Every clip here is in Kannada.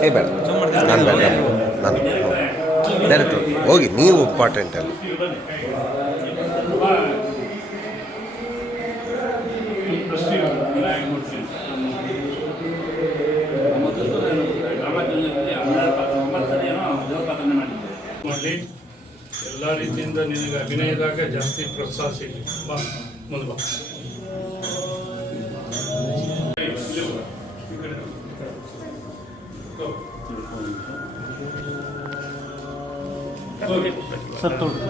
ಏ ಬೇಡ ನಾನು ಬೇಡ ನಾನು ಡೈರೆಕ್ಟ್ ಹೋಗಿ ನೀವು ಇಂಪಾರ್ಟೆಂಟ್ ಅಲ್ಲ ಮಾಡಲಿ ಎಲ್ಲ ರೀತಿಯಿಂದ ನಿನಗೆ ಅಭಿನಯದಾಗ ಜಾಸ್ತಿ ಪ್ರೋತ್ಸಾಹ ಸಿಗಲಿ ಬಾ ಮುಂದೆ ಬಾ ಸರ್ ತೋಡಿ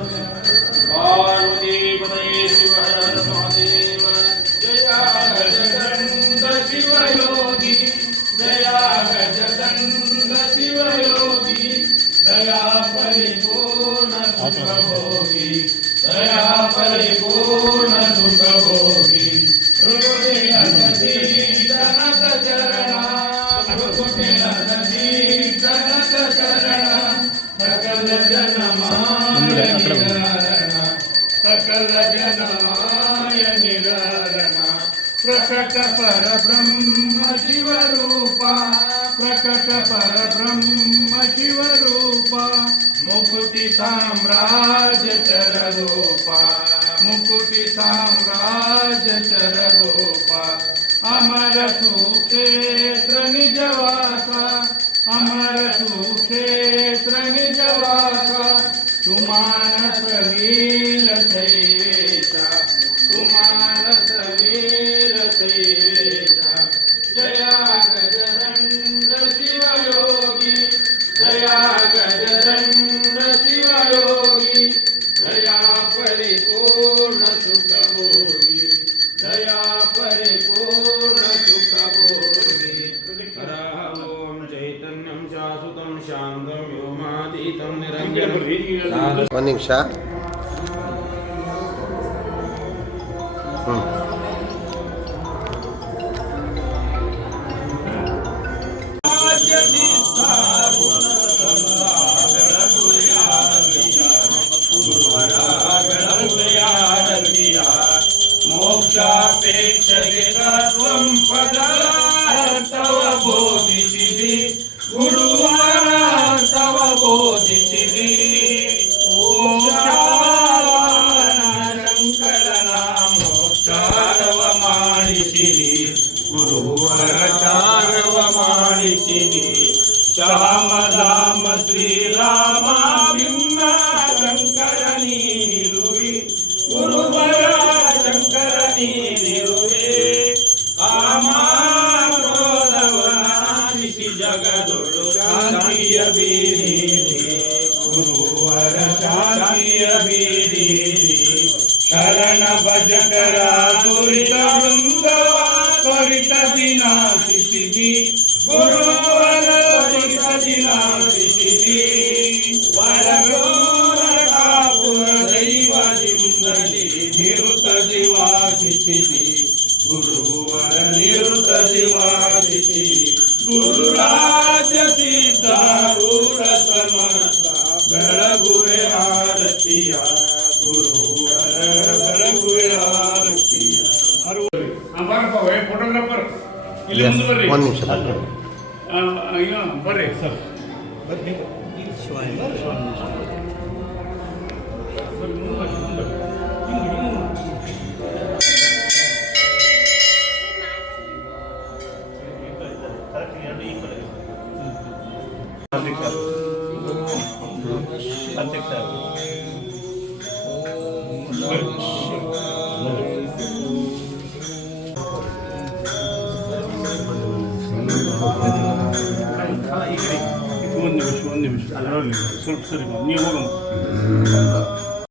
ಪಾರ್ವತಿ ಪದಯೇ ಶಿವ ಮಹಾದೇವ ಜಯ ಗಜದಂಡ ಶಿವ ಯೋಗಿ ಜಯ ಗಜದಂಡ ಶಿವ ಯೋಗಿ ದಯಾ ಪರಿಪೂರ್ಣ ಸುಖ ಭೋಗಿ ದಯಾ ಪರಿಪೂರ್ಣ ಸುಖ ಭೋಗಿ ಹೃದಯ ಜನಕ ಚರಣ ಹೃದಯ ಜನಕ ಚರಣ ಸಕಲ ಜನಮಾಯ ನಿರಾರಣ ಸಕಲ ಜನಮಾಯ ನಿರಾರಣ ಪ್ರಕಟ ಪರಬ್ರಹ್ಮ ಶಿವರೂಪ ಪ್ರಕಟ ಪರಬ್ರಹ್ಮ ಶಿವರೂಪ ಮುಕುಟಿ ಸಾಮ್ರಾಜ್ಯ ಚರರೂಪ ಮುಕುಟಿ ಸಾಮ್ರಾಜ್ಯ ಚರರೂಪ ಅಮರ ಸುಕ್ಷೇತ್ರ ನಿಜವಾಸ ಅಮರ ಸುಕ್ಷೇತ್ರ ನಿಜವಾಸ ತುಮಾನಸ ಲೀಲ ಶೈವೇಶ ತುಮಾನಸ ಲೀಲ ಶೈವೇಶ ಜಯ ಗಜದಂಡ ಶಿವಯೋಗಿ ಜಯ ಗಜದಂಡ ಶಿವಯೋಗಿ ದಯಾ ಪರಿಪೂರ್ಣ ಸುಖ ಭೋಗಿ ದಯಾ ಪರಿಪೂರ್ಣ ಸುಖ ಭೋಗಿ ಓಂ ಚೈತನ್ಯಂ ಶಾಶ್ವತಂ ಶಾಂತಂ ವ್ಯೋಮಾತೀತಂ ನಿರಂಜನಂ ಒಂದು ನಿಮಿಷ ಮೋಕ್ಷಾಪೇಕ್ಷೆಗೆ ತತ್ವಂ ಪದಾರ್ಥವ ಬೋಧಿಸಿದಿ ಗುರುವರ ತವ ಬೋಧಿಸಿದಿ ಓಂ ಶಂಕರನ ಮೋಕ್ಷಾರವ ಮಾಡಿಸಿರಿ ಗುರುವರ ಚಾರವ ಮಾಡಿಸಿರಿ ಶ್ಯಾಮಧಾಮ ಶ್ರೀರಾಮ ಬಿಂಬ ಶಂಕರ ನೀರುವಿ ಗುರುವರ ಶಂಕರ ನೀರುವೆ ಕಾಮಾಕ್ರೋಧವನಾಶಿಸಿ ಜಗದೊಳು ಶಾಂತಿಯ ಬೀರಿರಿ ಗುರುವರ ಶಾಂತಿಯ ಬೀರಿರಿ ಶರಣ ಭಜಕರ ದುರಿತ ವೃಂದವ ತ್ವರಿತ ವಿನಾಶಿಸಿದಿ ಗುರುವರ ತ್ವರಿತ ವಿನಾಶಿಸಿದಿ ವರಗೋರಕಾಪುರ ದೈವದಿಂದಲೇ ನಿರುತ ದಿವಾಸಿಸಿದಿ ಗುರುವರ ನಿರುತ ದಿವಾಸಿಸಿದಿ ಗುರುರಾಜ್ಯ ಸಿದ್ಧಾರೂಢ ಸಮರ್ಥ ಬೆಳಗುವೆ ಆರತಿಯ ಗುರುವರ ಬೆಳಗುವೆ ಆರತಿಯ ಫೋಟೋಗ್ರಾಫರ್ ಇಲ್ಲಿ ಮುಂದುವರ್ರಿ ಒಂದು ನಿಮಿಷ ಬರ್ರಿ ಸರ್ ಒಂದು ನಿಮಿಷ ಸ್ವಲ್ಪ ಸರಿ ನೀವು ಹೋಗಮ್ಮ